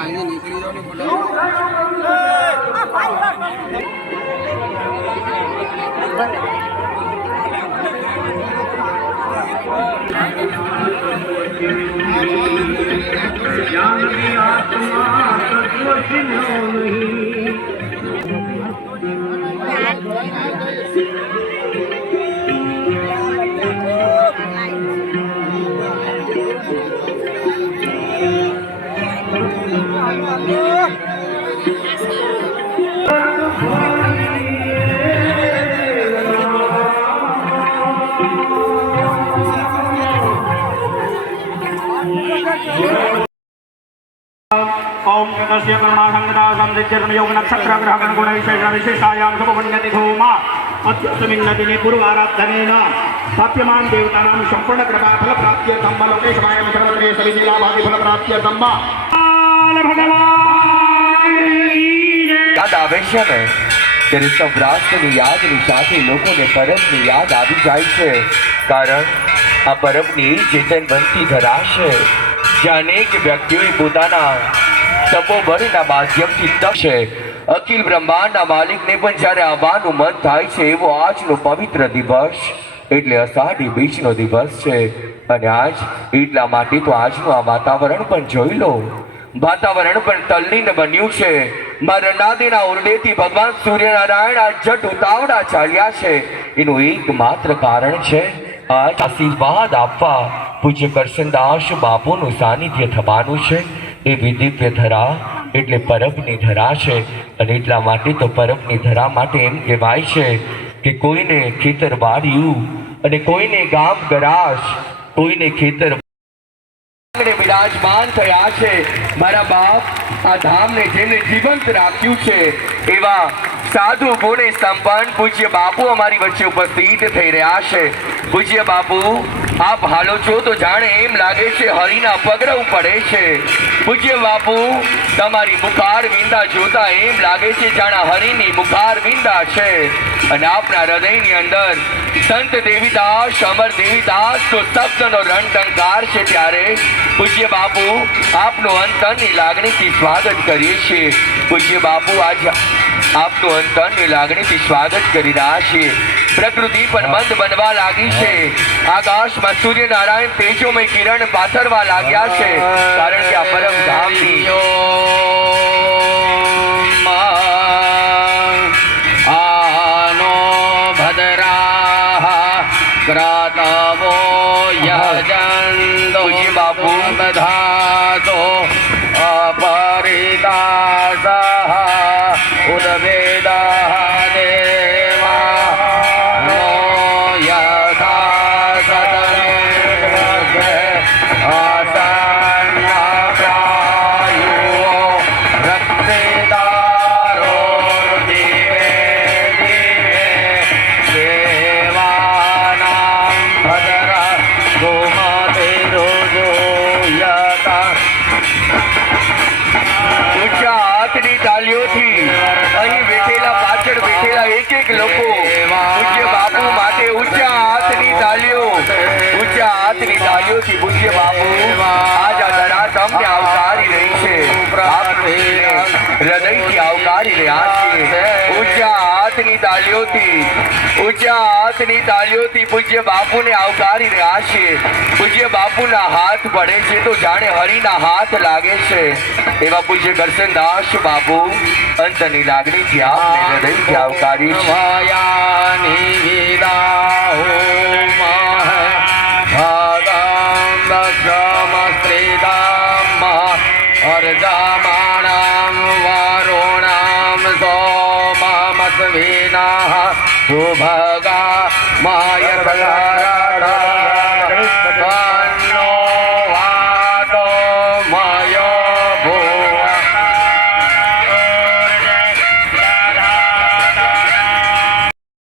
સાંજે નીકળી જાવ ને બોલો જ્ઞાન આત્મા તત્વ ચિહ્નો ओम तस्य कर्मासंगता संसिद्धिर्म योग नक्षत्र ग्रह गुण विशेष विशेषायाम शुभ पुण्यति धूमा अत्युत्तमिन्नदिने पूर्वाराधनेन सत्यमान देवतानां संपूर्ण कृपा फल प्राप्त्यर्थं व लोकेशमाय सर्वत्रे सविधिलाभादि फल प्राप्त्यर्थं व बाल भगवान की जय। યાદ આવે છે ને ત્યારે સૌરાષ્ટ્રની યાદની સાથે લોકોને પરમની યાદ આવી જાય છે કારણ આ પરમની ચેતનવંતી ધરા છે જ્યાં અનેક વ્યક્તિઓએ પોતાના તપોબળના માધ્યમથી તપ છે અખિલ બ્રહ્માંડના માલિકને પણ જ્યારે આવવાનું મન થાય છે, એવો આજનો પવિત્ર દિવસ એટલે અષાઢી બીજનો દિવસ છે. અને આજ એટલા માટે તો આજનું આ વાતાવરણ પણ જોઈ લો. વાતાવરણ પણ તલ્લીન બન્યું છે. મારા નાદીના ઓરડેથી ભગવાન સૂર્યનારાયણ આ જટ ઉતાવળા ચાલ્યા છે. એનું એકમાત્ર કારણ છે આશીર્વાદ આપવા. પૂજ્ય કરશનદાસ બાપુનું સાનિધ્ય થવાનું છે. એવી દિવ્ય ધરા એટલે પરબની ધરા છે. અને એટલા માટે તો પરબની ધરા માટે એમ કહેવાય છે કે કોઈને ખેતર વાડ્યું અને કોઈને ગામ ગરાશ, કોઈને ખેતર બિરાજમાન થયા છે. મારા બાપ આ ધામને જેને જીવંત રાખ્યું છે, એવા સાધુ ગુણે સંપન્ન પૂજ્ય બાપુ અમારી વચ્ચે ઉપસ્થિત થઈ રહ્યા છે. પૂજ્ય બાપુ આપ હાલો છો તો જાણે એમ લાગે છે હરિના પગરવ પડે છે. પૂજ્ય બાપુ, તમારી મુખાર વિંદા જોતા એમ લાગે છે જાણે હરિની મુખાર વિંદા છે. અને આપના હૃદયની અંદર સંત દેવીદાસ, અમર દેવીદાસ તો શબ્દનો રણટંકાર છે ત્યારે પૂજ્ય બાપુ, આપનું અંતરની લાગણીથી સ્વાગત કરીએ છીએ. પૂજ્ય બાપુ, આજ આપનું અંતરની લાગણીથી સ્વાગત કરી રહ્યા છીએ. પ્રકૃતિ પણ મંદ બનવા લાગી છે આકાશમાં સૂર્યનારાયણ તેજોમય કિરણ પાથરવા લાગ્યા છે કારણ કે આ પરમ ધામની આનો ભદ્રાહ ક્રાતવો યજંતો પૂજ્ય બાપુ. દધાતો અપરિદાસઃ ઉદવેદઃ હાથની પૂજ્ય બાપુ આજ આ ધરા તમને આવકારી રહી છે. આપણે હૃદયથી આવકારી રહ્યા છીએ. ઊંચા હાથની તાલીઓથી ઊંચા હાથની તાલીઓથી પૂજ્ય બાપુને આવકારી રહ્યા છીએ. પૂજ્ય બાપુના હાથ પડે છે તો જાણે હરિના હાથ લાગે છે. એવા પૂજ્ય કરશનદાસ બાપુ, અંતની લાગણીથી આપને હૃદયથી આવકારી છે. ભુવા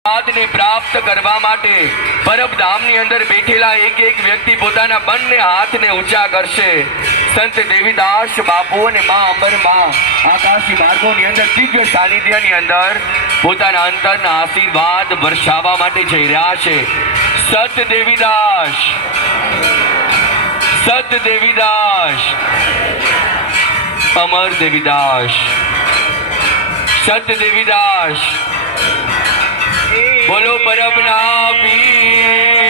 આદને પ્રાપ્ત કરવા માટે પરબધામની અંદર બેઠેલા એક એક વ્યક્તિ પોતાના બંને હાથને ઊંચા કરશે સંત દેવીદાસ બાપુ અને મા અમરમાં આકાશી માર્ગોની અંદર, દિવ્ય સાનિધ્યની અંદર પોતાના અંતરના આશીર્વાદ વરસાવવા માટે જઈ રહ્યા છે. સત દેવીદાસ સત દેવીદાસ, અમર દેવીદાસ, સત દેવીદાસ, બોલો પરમના પીરની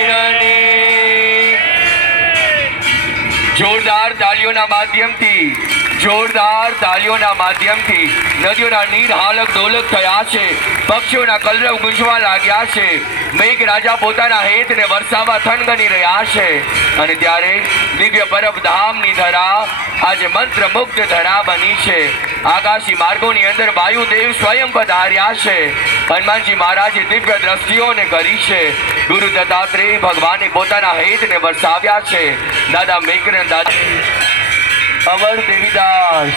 જોરદાર તાળીઓના માધ્યમથી જોરદાર તાળીઓના માધ્યમથી નદીઓના નીર, હાલક દોલક થયા છે. પક્ષીઓના કલરવ ગુંજવા લાગ્યા છે. મેઘ રાજા પોતાના હેતને વરસાવવા થનગની રહ્યા છે. અને ત્યારે દિવ્ય પરબ ધામની ધરા આજે મંત્ર મુગ્ધ ધરા બની છે. આકાશી માર્ગોની અંદર વાયુદેવ સ્વયં પધાર્યા છે. હનુમાનજી મહારાજે દિવ્ય દ્રષ્ટિઓને કરી છે. ગુરુ દત્તાત્રેય ભગવાને પોતાના હેતને વરસાવ્યા છે. દાદા મેઘને દાદા અમર દેવીદાસ.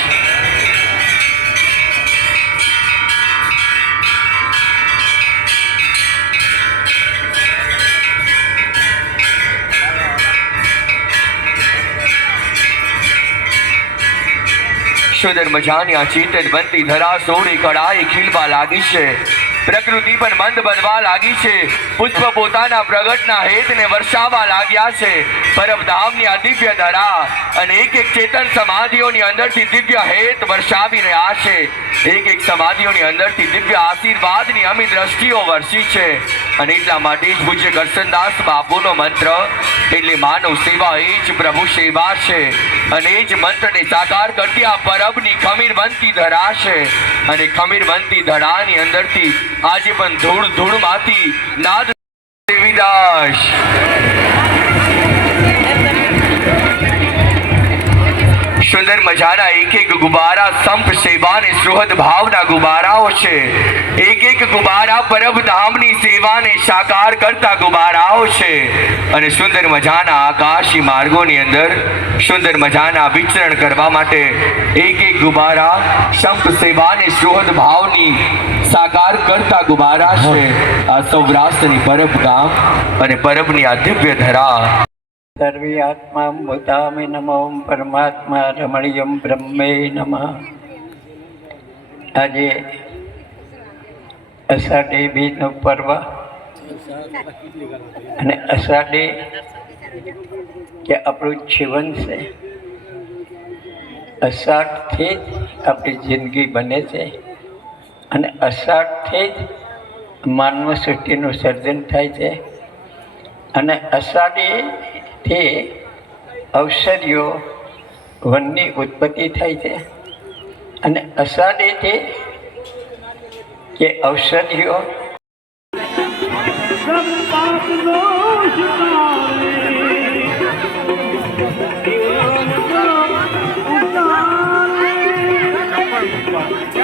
સુંદર મજાની આ ચેતન બનતી ધરા સોરી કળાએ ખીલવા લાગી છે. પ્રકૃતિ પણ મંદ બનવા લાગી છે. પુષ્પ પોતાના પ્રગટના હેતને વર્ષાવવા લાગ્યા છે. પરમધામની આ દિવ્ય ધરા અને એક એક ચેતન સમાધિઓની અંદરથી દિવ્ય હેત વર્ષાવી રહ્યા છે. એક એક સમાધિઓની અંદરથી દિવ્ય આશીર્વાદની અમી દ્રષ્ટિઓ વરસી છે. અને એટલા માટે જ પૂજ્ય કરશનદાસ બાપુનો મંત્ર, એટલે માનવ સેવા એ જ પ્રભુ સેવા છે. અને એ જ મંત્રને સાકાર કરતી આ પરબની ખમીર બનતી ધરાશે અને ખમીર બનતી ધડાની અંદરથી આજે પણ ધૂળ ધૂળમાંથી નાદ દેવીદાસ. સુંદર મજાના એક એક ગુબારા સંપ સેવા સુહદ ભાવના ગુબારાઓ છે. એક એક ગુબારા પરબ ધામની સેવાને સાકાર કરતા ગુબારાઓ છે. અને સુંદર મજાના આકાશી માર્ગોની અંદર સુંદર મજાના વિચરણ કરવા માટે એક એક ગુબારા સંપ સેવાને સુહદ ભાવની સાકાર કરતા ગુબારા છે. આ સૌરાષ્ટ્રની પરબ ગામ અને પરબની આ દિવ્ય ધરા સર્વે આત્મા ભૂતામે નમો પરમાત્મા રમણીયમ બ્રહ્મે નમ આજે અષાઢી બીજનું પર્વ અને અષાઢી કે આપણું જીવન છે, અષાઢથી જ આપણી જિંદગી બને છે અને અષાઢથી જ માનવ સૃષ્ટિનું સર્જન થાય છે. અને અષાઢીથી ઔષધિઓ વનની ઉત્પત્તિ થાય છે. અને અષાઢીથી કે ઔષધિઓ સ્પર્શ